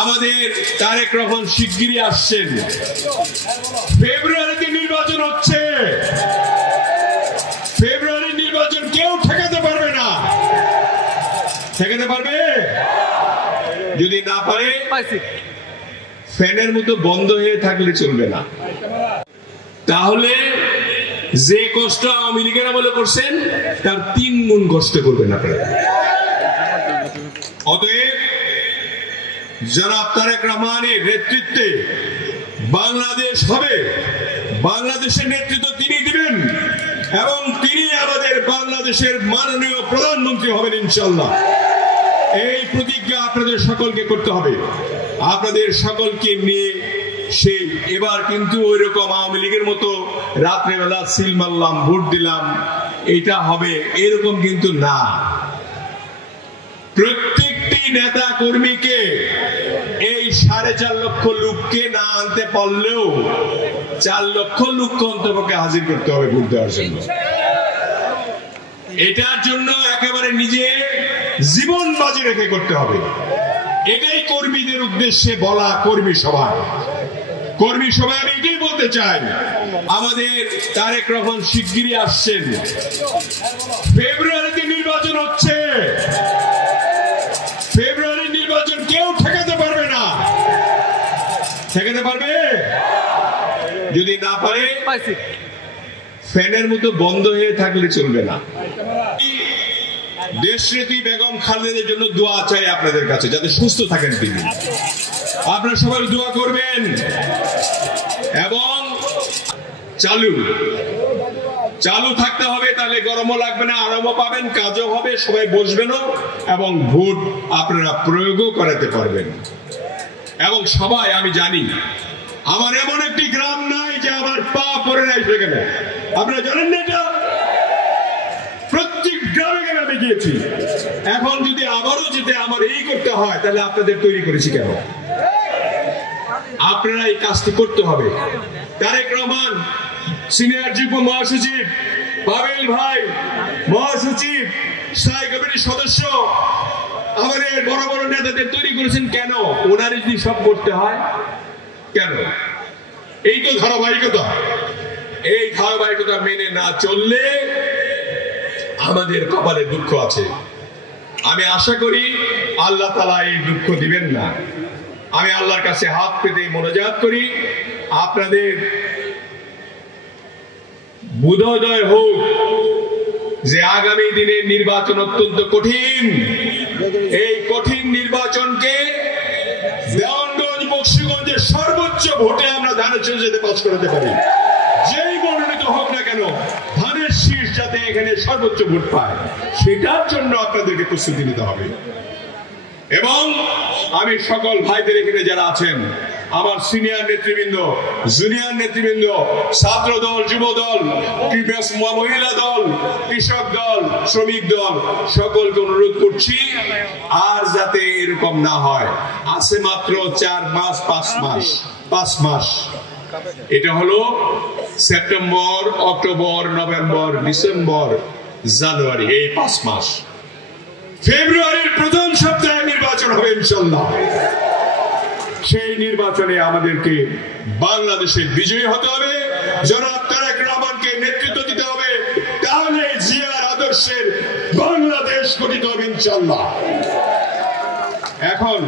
আমাদের তারেক রহমান শিগগিরই আসছেন। ফেব্রুয়ারিতে নির্বাচন হচ্ছে। ফেব্রুয়ারির নির্বাচন কেউ ঠেকাতে পারবে না। ঠেকাতে পারবে? যদি না পারে ফ্যানের মতো বন্ধ হয়ে থাকলে চলবে না। তাহলে যে কষ্ট আওয়ামী লীগের আমলে করছেন তার 3 গুণ কষ্ট করবেন আপনারা। অতএব জনাব তারেক রহমানের নেতৃত্বে বাংলাদেশ হবে। বাংলাদেশের নেতৃত্ব তিনি দিবেন এবং তিনি আমাদের বাংলাদেশের মাননীয় প্রধানমন্ত্রী হবেন ইনশাআল্লাহ। এই প্রতিজ্ঞা আপনাদের সকলকে করতে হবে। আপনাদের সকলকে নিয়ে সেই এবার কিন্তু ওই রকম আওয়ামী লীগের মতো রাত্রেবেলা সিল মারলাম ভোট দিলাম এটা হবে এরকম কিন্তু না। প্রত্যেকটি নেতা কর্মীকে এই 4.5 লক্ষ লোককে না আনতে পারলেও 4 লক্ষ লোককে অন্তপক্ষে হাজির করতে হবে ভোট দেওয়ার জন্য। এটার জন্য একেবারে নিজে জীবন বাজি রেখে করতে হবে। এটাই কর্মীদের উদ্দেশ্যে বলা কর্মী সভা। কর্মী সভায় আমি এটাই বলতে চাই, আমাদের তারেক রহমান শিগগিরই আসছেন। ফেব্রুয়ারিতে নির্বাচন হচ্ছে। ফেব্রুয়ারির নির্বাচন কেউ ঠেকাতে পারবে না। ঠেকাতে পারবে? যদি না পারে ফ্যানের মতো বন্ধ হয়ে থাকলে চলবে না। দেশনেত্রী বেগম খালেদার জন্য দোয়া চাই আপনাদের কাছে, যাতে সুস্থ থাকেন তিনি। আপনারা সবাই দোয়া করবেন এবং চালু থাকতে হবে। তাহলে গরমও লাগবে না, আরামও পাবেন, কাজও হবে, সবাই বসবেনও এবং ভোট আপনারা প্রয়োগও করাতে পারবেন। এবং সবাই, আমি জানি আমার এমন একটি গ্রাম নাই যে আমার পা পড়ে নাই সেখানে। আপনারা জানেন না এটা? প্রত্যেক গ্রামে গ্রামে আমি গিয়েছি। এখন যদি আবারও যেতে আমার এই করতে হয় তাহলে আপনাদের তৈরি করেছি কেন? আপনারা এই কাজটি করতে হবে। তারেক রহমান সিনিয়র যুগ্ম মহাসচিব, পাবেল ভাই মহাসচিব, স্থায়ী কমিটির সদস্য, আমাদের বড় বড় নেতাদের তৈরি করেছেন কেন? ওনারা যদি সব করতে হয় কেন? এই তো ধারাবাহিকতা। এই ধারাবাহিকতা মেনে না চললে আমাদের কপালে দুঃখ আছে। আমি আশা করি আল্লাহ তাআলা এই দুঃখ দিবেন না। আমি আল্লাহর কাছে হাত পেতে মোনাজাত করি, আপনাদের বোধোদয় হোক যে আগামী দিনের নির্বাচন অত্যন্ত কঠিন। এই কঠিন নির্বাচনকে দেওয়ানগঞ্জ বক্সিগঞ্জের সর্বোচ্চ ভোটে আমরা ধানের শীষ যাতে পাস করাতে পারি। যেই মনোনীত হোক না কেন ধানের শীষ যাতে এখানে সর্বোচ্চ ভোট পায়, সেটার জন্য আপনাদেরকে প্রস্তুতি নিতে হবে। এবং আমি সকল ভাইদের এখানে যারা আছেন, আমার সিনিয়র নেতৃবৃন্দ, জুনিয়র নেতৃবৃন্দ, ছাত্র দল, যুব দল, মহিলা দল, কৃষক দল, শ্রমিক দল, সকলকে অনুরোধ করছি আর যাতে এরকম না হয়। আছে মাত্র 4 মাস 5 মাস। এটা হলো সেপ্টেম্বর, অক্টোবর, নভেম্বর, ডিসেম্বর, জানুয়ারি, এই 5 মাস। ফেব্রুয়ারির প্রথম সপ্তাহে নির্বাচন হবে ইনশাআল্লাহ। সেই নির্বাচনে আমাদেরকে বাংলাদেশে বিজয়ী হতে হবে। জনাব তারেক রহমানকে নেতৃত্ব দিতে হবে। তাহলে জিয়ার আদর্শের বাংলাদেশ গঠিত হবে ইনশাআল্লাহ। এখন